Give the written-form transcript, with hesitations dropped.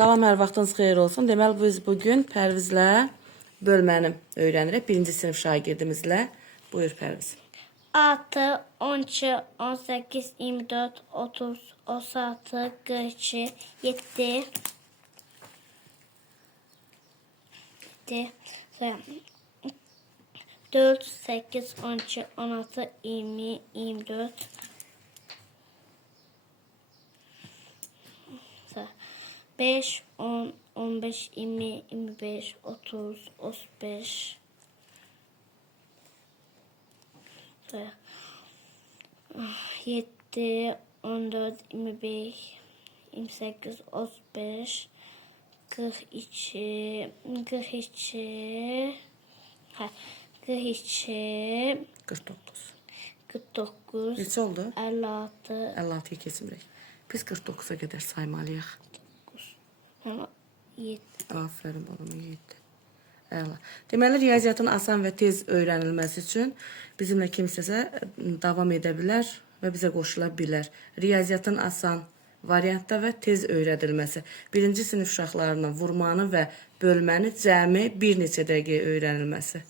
Salam, hər vaxtınız xeyir olsun. Deməli, biz bugün Pərvizlə bölməni öyrənirik. Birinci sinif şagirdimizlə. Buyur Pərviz. 6, 12, 18, 24, 30, 36, 42, 7, 4, 8, 12, 16, 20, 24, 5, 10, 15, 20, 25, 30, 35, 7, 14, 25, 28, 35, 42, 42, 42, 49. 49, Neçə oldu? 56, 56'yı keçmirik. Biz 49'a qədər saymalıyıq. 7. Aferin balama 7. Əla. Deməli, riyaziyyatın asan və tez öyrənilməsi üçün bizimlə kimsəsə davam edə bilər və bizə qoşula bilər. Riyaziyyatın asan variantda və tez öyrədilməsi. Birinci sinif uşaqlarının vurmanı və bölməni cəmi bir neçə dəqiqə öyrənilməsi.